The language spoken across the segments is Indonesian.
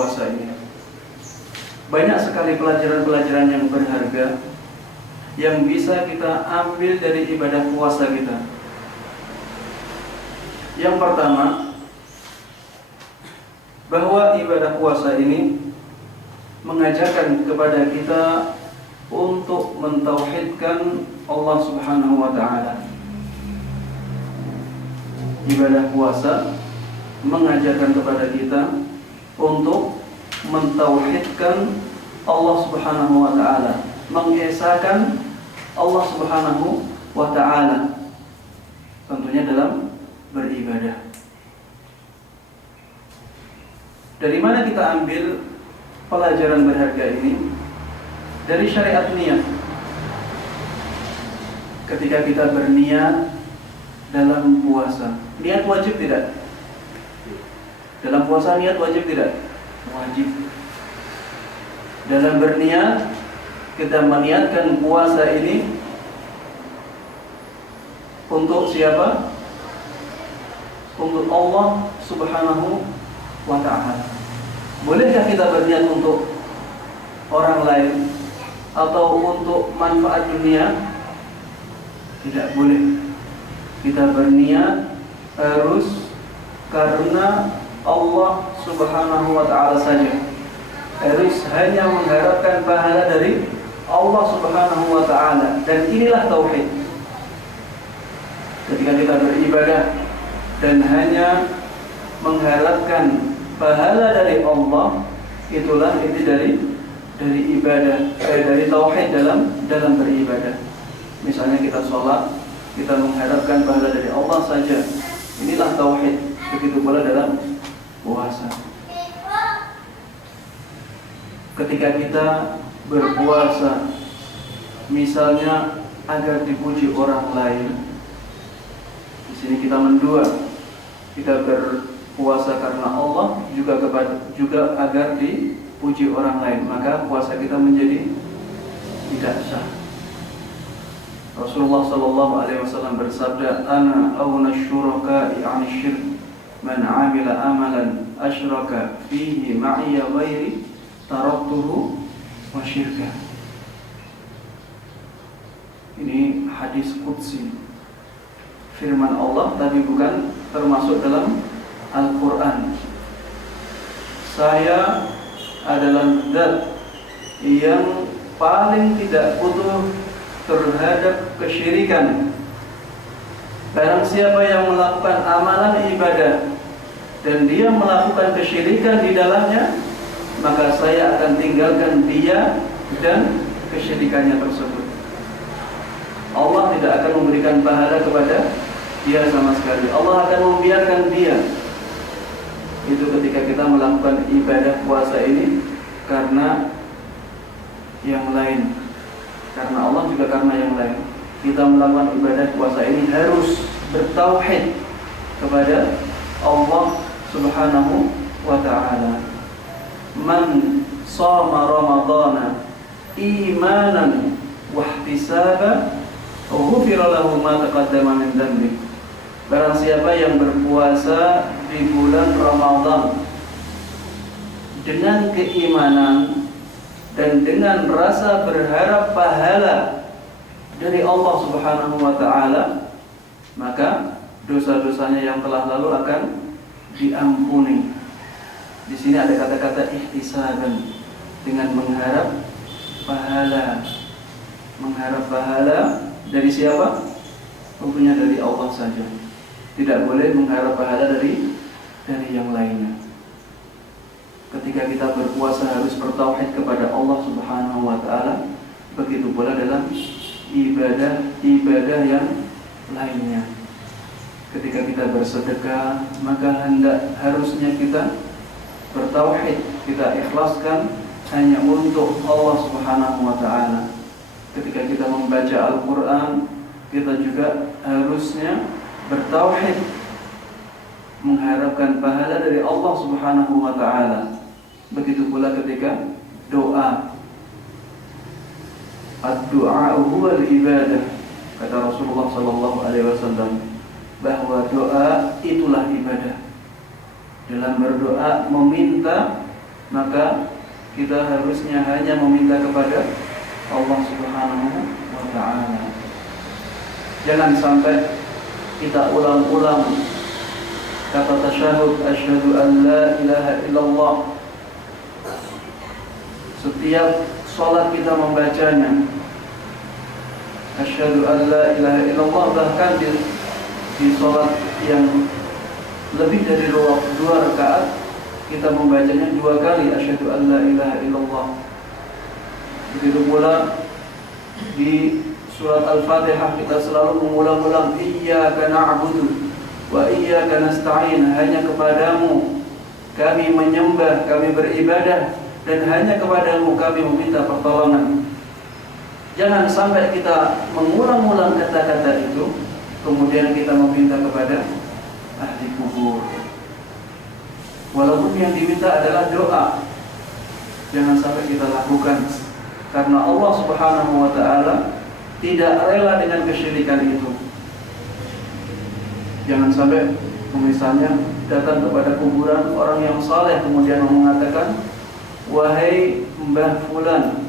puasa ini. Banyak sekali pelajaran-pelajaran yang berharga yang bisa kita ambil dari ibadah puasa kita. Yang pertama, bahwa ibadah puasa ini mengajarkan kepada kita untuk mentauhidkan Allah Subhanahu wa taala. Ibadah puasa mengajarkan kepada kita untuk mentauhidkan Allah Subhanahu wa taala, mengesahkan Allah Subhanahu wa taala, tentunya dalam beribadah. Dari mana kita ambil pelajaran berharga ini? Dari syariat niat. Ketika kita berniat dalam puasa, niat wajib tidak? Dalam puasa niat wajib tidak? Wajib. Dalam berniat, kita meniatkan puasa ini untuk siapa? Untuk Allah Subhanahu wa ta'ala. Bolehkah kita berniat untuk orang lain atau untuk manfaat dunia? Tidak boleh. Kita berniat harus karena Allah Subhanahu wa ta'ala saja. Harus hanya mengharapkan pahala dari Allah Subhanahu wa ta'ala. Dan inilah tauhid. Ketika kita beribadah dan hanya mengharapkan pahala dari Allah, itulah inti dari ibadah, dari tauhid dalam beribadah. Misalnya kita sholat, kita mengharapkan pahala dari Allah saja. Inilah tauhid. Begitu pula dalam puasa. Ketika kita berpuasa, misalnya agar dipuji orang lain, di sini kita mendua. Kita berpuasa karena Allah, juga agar dipuji orang lain, maka puasa kita menjadi tidak sah. Rasulullah sallallahu alaihi wasallam bersabda, "Ana awna syuraka'i 'ani syirk, man 'amila amalan asyraka fihi ma'iya ghairi taraktuhu wa syirka." Ini hadis qudsi, firman Allah, tapi bukan termasuk dalam Al-Quran. Saya adalah zat yang paling tidak butuh terhadap kesyirikan. Barang siapa yang melakukan amalan ibadah dan dia melakukan kesyirikan di dalamnya, maka saya akan tinggalkan dia dan kesyirikannya tersebut. Allah tidak akan memberikan pahala kepada dia sama sekali. Allah akan membiarkan dia. Itu ketika kita melakukan ibadah puasa ini karena yang lain, karena Allah juga karena yang lain. Kita melakukan ibadah puasa ini harus bertauhid kepada Allah Subhanahu wa ta'ala. Man shoma ramadhana imanan wa ihtisaban ghufira lahu ma taqaddama min dhanbi. Barang siapa yang berpuasa di bulan Ramadan dengan keimanan dan dengan rasa berharap pahala dari Allah Subhanahu wa ta'ala, maka dosa-dosanya yang telah lalu akan diampuni. Di sini ada kata-kata ihtisaban, dengan mengharap pahala. Mengharap pahala dari siapa? Tentunya dari Allah saja. Tidak boleh mengharap pahala dari yang lainnya. Ketika kita berpuasa harus bertauhid kepada Allah Subhanahu wa ta'ala. Begitu pula dalam ibadah yang lainnya. Ketika kita bersedekah, maka harusnya kita bertauhid, kita ikhlaskan hanya untuk Allah Subhanahu wa ta'ala. Ketika kita membaca Al-Quran, kita juga harusnya bertauhid, mengharapkan pahala dari Allah Subhanahu wa ta'ala. Begitu pula ketika doa. Ad-du'a huwa al-ibadah. Kata Rasulullah sallallahu alaihi wasallam bahwa doa itulah ibadah. Dalam berdoa meminta maka kita harusnya hanya meminta kepada Allah Subhanahu wa ta'ala. Jangan sampai kita ulang-ulang kata tasyahud, asyhadu an la ilaha illallah. Setiap sholat kita membacanya, asyhadu an la ilaha illallah. Bahkan di sholat yang lebih dari 2 rakaat kita membacanya 2 kali, asyhadu an la ilaha illallah. Begitu pula di surat Al-Fatihah kita selalu mengulang-ulang iyyaka na'budu wa iyyaka nasta'in. Hanya kepadamu kami menyembah, kami beribadah, dan hanya kepadamu kami meminta pertolongan. Jangan sampai kita mengulang-ulang kata-kata itu kemudian kita meminta kepada ahli kubur. Walaupun yang diminta adalah doa, jangan sampai kita lakukan, karena Allah Subhanahu wa ta'ala tidak rela dengan kesyirikan itu. Jangan sampai misalnya datang kepada kuburan orang yang saleh kemudian mengatakan, wahai Mbah Fulan,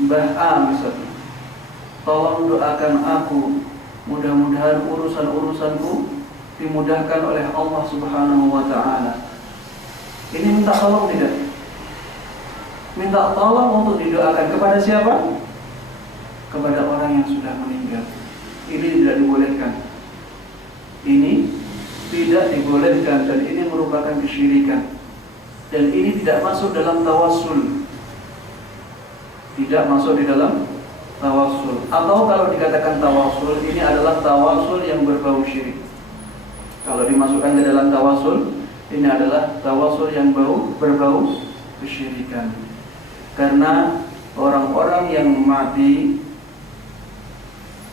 Mbah A misalnya, tolong doakan aku, mudah-mudahan urusan-urusanku dimudahkan oleh Allah Subhanahu wa ta'ala. Ini minta tolong tidak? Minta tolong untuk didoakan kepada siapa? Kepada orang yang sudah meninggal. Ini tidak dibolehkan. Ini tidak dibolehkan dan ini merupakan kesyirikan. Dan ini tidak masuk dalam tawassul. Tidak masuk di dalam tawassul. Atau kalau dikatakan tawassul, ini adalah tawassul yang berbau syirik. Kalau dimasukkan ke dalam tawassul, ini adalah tawassul yang berbau kesyirikan. Karena orang-orang yang mati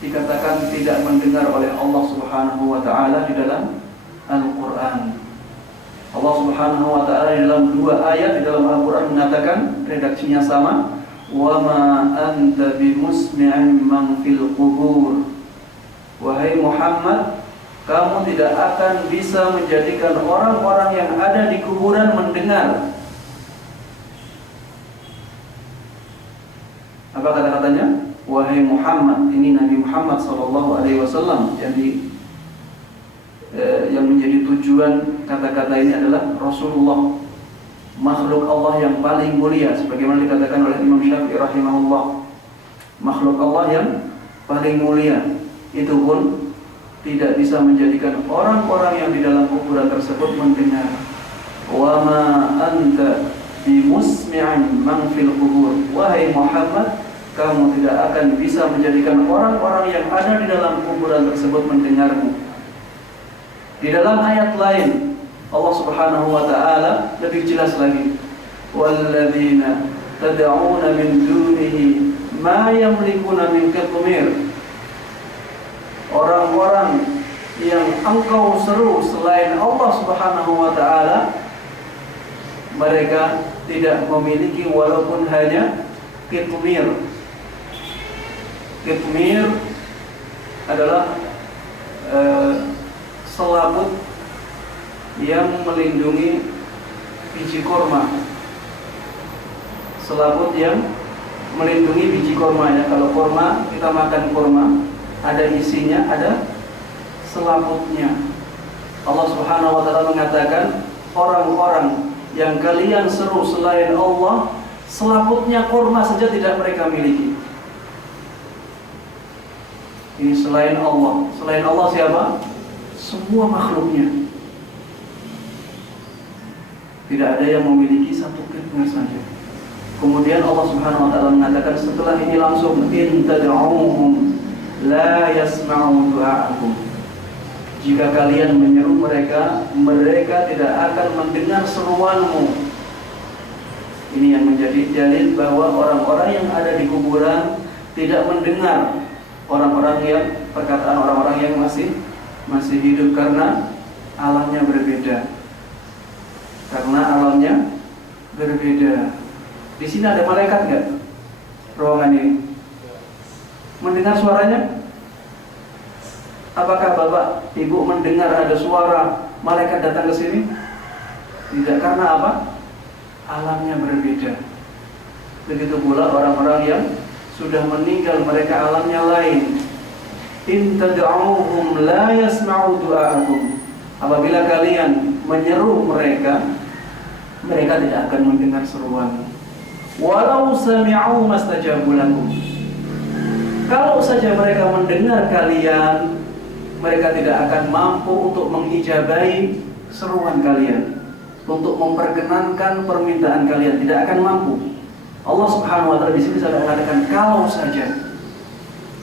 dikatakan tidak mendengar oleh Allah Subhanahu wa ta'ala di dalam Al-Quran. Allah Subhanahu wa ta'ala di dalam 2 ayat di dalam Al-Quran mengatakan, redaksinya sama, wa ma anta bimusmi'in man fil qubur. Wahai Muhammad, kamu tidak akan bisa menjadikan orang-orang yang ada di kuburan mendengar. Apa kata-katanya? Wahai Muhammad, ini Nabi Muhammad SAW. Jadi yang menjadi tujuan kata-kata ini adalah Rasulullah, makhluk Allah yang paling mulia, sebagaimana dikatakan oleh Imam Syafi'i rahimahullah. Makhluk Allah yang paling mulia itu pun tidak bisa menjadikan orang-orang yang di dalam kuburan tersebut mendengar. Wa ma anta bimusmi'in man fil qubur. Wahai Muhammad, kamu tidak akan bisa menjadikan orang-orang yang ada di dalam kuburan tersebut mendengarmu. Di dalam ayat lain Allah Subhanahu wa ta'ala lebih jelas lagi, walladzina tad'una min dunihi ma yamlikuna min qitmir. Orang-orang yang engkau seru selain Allah Subhanahu wa ta'ala, mereka tidak memiliki walaupun hanya qitmir. Qitmir adalah selaput yang melindungi biji korma. Selaput yang melindungi biji korma, ya. Kalau korma, kita makan korma, ada isinya, ada selaputnya. Allah Subhanahu wa ta'ala mengatakan, orang-orang yang kalian seru selain Allah, selaputnya korma saja tidak mereka miliki. Ini selain Allah. Selain Allah siapa? Semua makhluknya. Tidak ada yang memiliki satu qitmir saja. Kemudian Allah Subhanahu wa ta'ala mengatakan setelah ini langsung, in tad'uhum la yasma'u du'a'akum. Jika kalian menyeru mereka, mereka tidak akan mendengar seruanmu. Ini yang menjadi dalil bahwa orang-orang yang ada di kuburan tidak mendengar perkataan orang-orang yang masih hidup, karena alamnya berbeda. Di sini ada malaikat nggak? Ruangan ini mendengar suaranya? Apakah Bapak Ibu mendengar ada suara malaikat datang ke sini? Tidak. Karena apa? alamnya berbeda. Begitu pula orang-orang yang sudah meninggal, mereka alamnya lain. In tad'uuhum la yasma'u du'aakum. Apabila kalian menyeru mereka, mereka tidak akan mendengar seruan. Walau sami'u mastajabu lakum. Kalau saja mereka mendengar kalian, mereka tidak akan mampu untuk mengijabahi seruan kalian, untuk memperkenankan permintaan kalian, tidak akan mampu. Allah Subhanahu wa taala di sini sedang mengatakan kalau saja.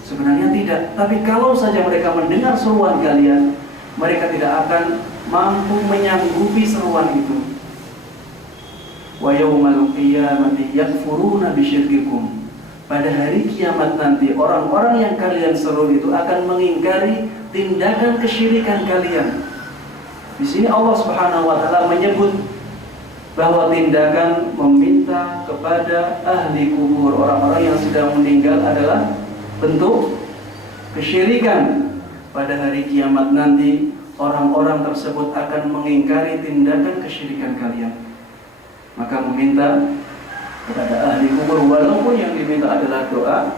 Sebenarnya tidak, tapi kalau saja mereka mendengar seruan kalian, mereka tidak akan mampu menyanggupi seruan itu. Wa yaumal qiyamati yakfuruna bisyirkikum. Pada hari kiamat nanti, orang-orang yang kalian seru itu akan mengingkari tindakan kesyirikan kalian. Di sini Allah Subhanahu wa taala menyebut bahwa tindakan meminta kepada ahli kubur, orang-orang yang sedang meninggal, adalah bentuk kesyirikan. Pada hari kiamat nanti, orang-orang tersebut akan mengingkari tindakan kesyirikan kalian. Maka meminta kepada ahli kubur, walaupun yang diminta adalah doa,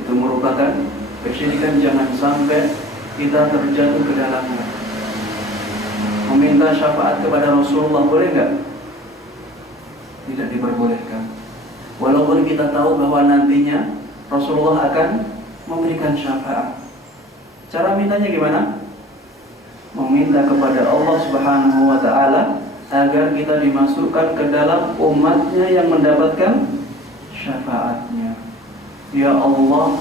itu merupakan kesyirikan. Jangan sampai kita terjatuh ke dalamnya. Meminta syafaat kepada Rasulullah boleh enggak? Tidak diperbolehkan. Walaupun kita tahu bahwa nantinya Rasulullah akan memberikan syafaat. Cara mintanya gimana? Meminta kepada Allah Subhanahu wa taala agar kita dimasukkan ke dalam umatnya yang mendapatkan syafaatnya. Ya Allah,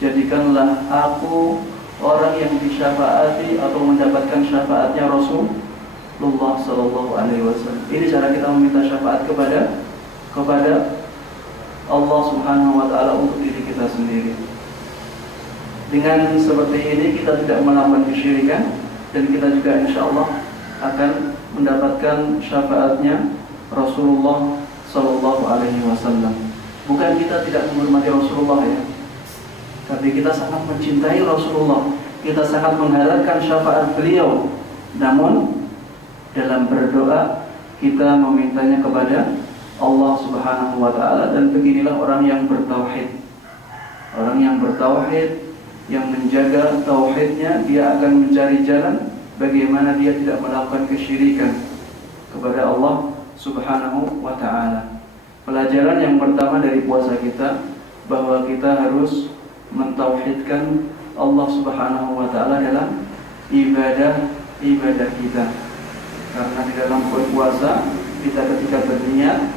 jadikanlah aku orang yang disyafaati atau mendapatkan syafaatnya Rasulullah Sallallahu Alaihi Wasallam. Ini cara kita meminta syafaat kepada Allah Subhanahu Wa Taala untuk diri kita sendiri. Dengan seperti ini kita tidak melakukan kesyirikan, dan kita juga insya Allah akan mendapatkan syafaatnya Rasulullah Sallallahu Alaihi Wasallam. Bukan kita tidak menghormati Rasulullah ya, tapi kita sangat mencintai Rasulullah. Kita sangat mengharapkan syafaat beliau. Namun dalam berdoa kita memintanya kepada Allah Subhanahu Wa Taala. Dan beginilah orang yang bertauhid. Orang yang bertauhid, yang menjaga tauhidnya, dia akan mencari jalan bagaimana dia tidak melakukan kesyirikan kepada Allah Subhanahu wa Ta'ala. Pelajaran yang pertama dari puasa kita, bahwa kita harus mentauhidkan Allah Subhanahu wa Ta'ala dalam ibadah kita. Karena di dalam puasa kita ketika berniat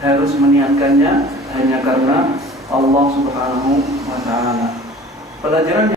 harus meniatkannya hanya karena Allah Subhanahu wa Ta'ala. Pelajaran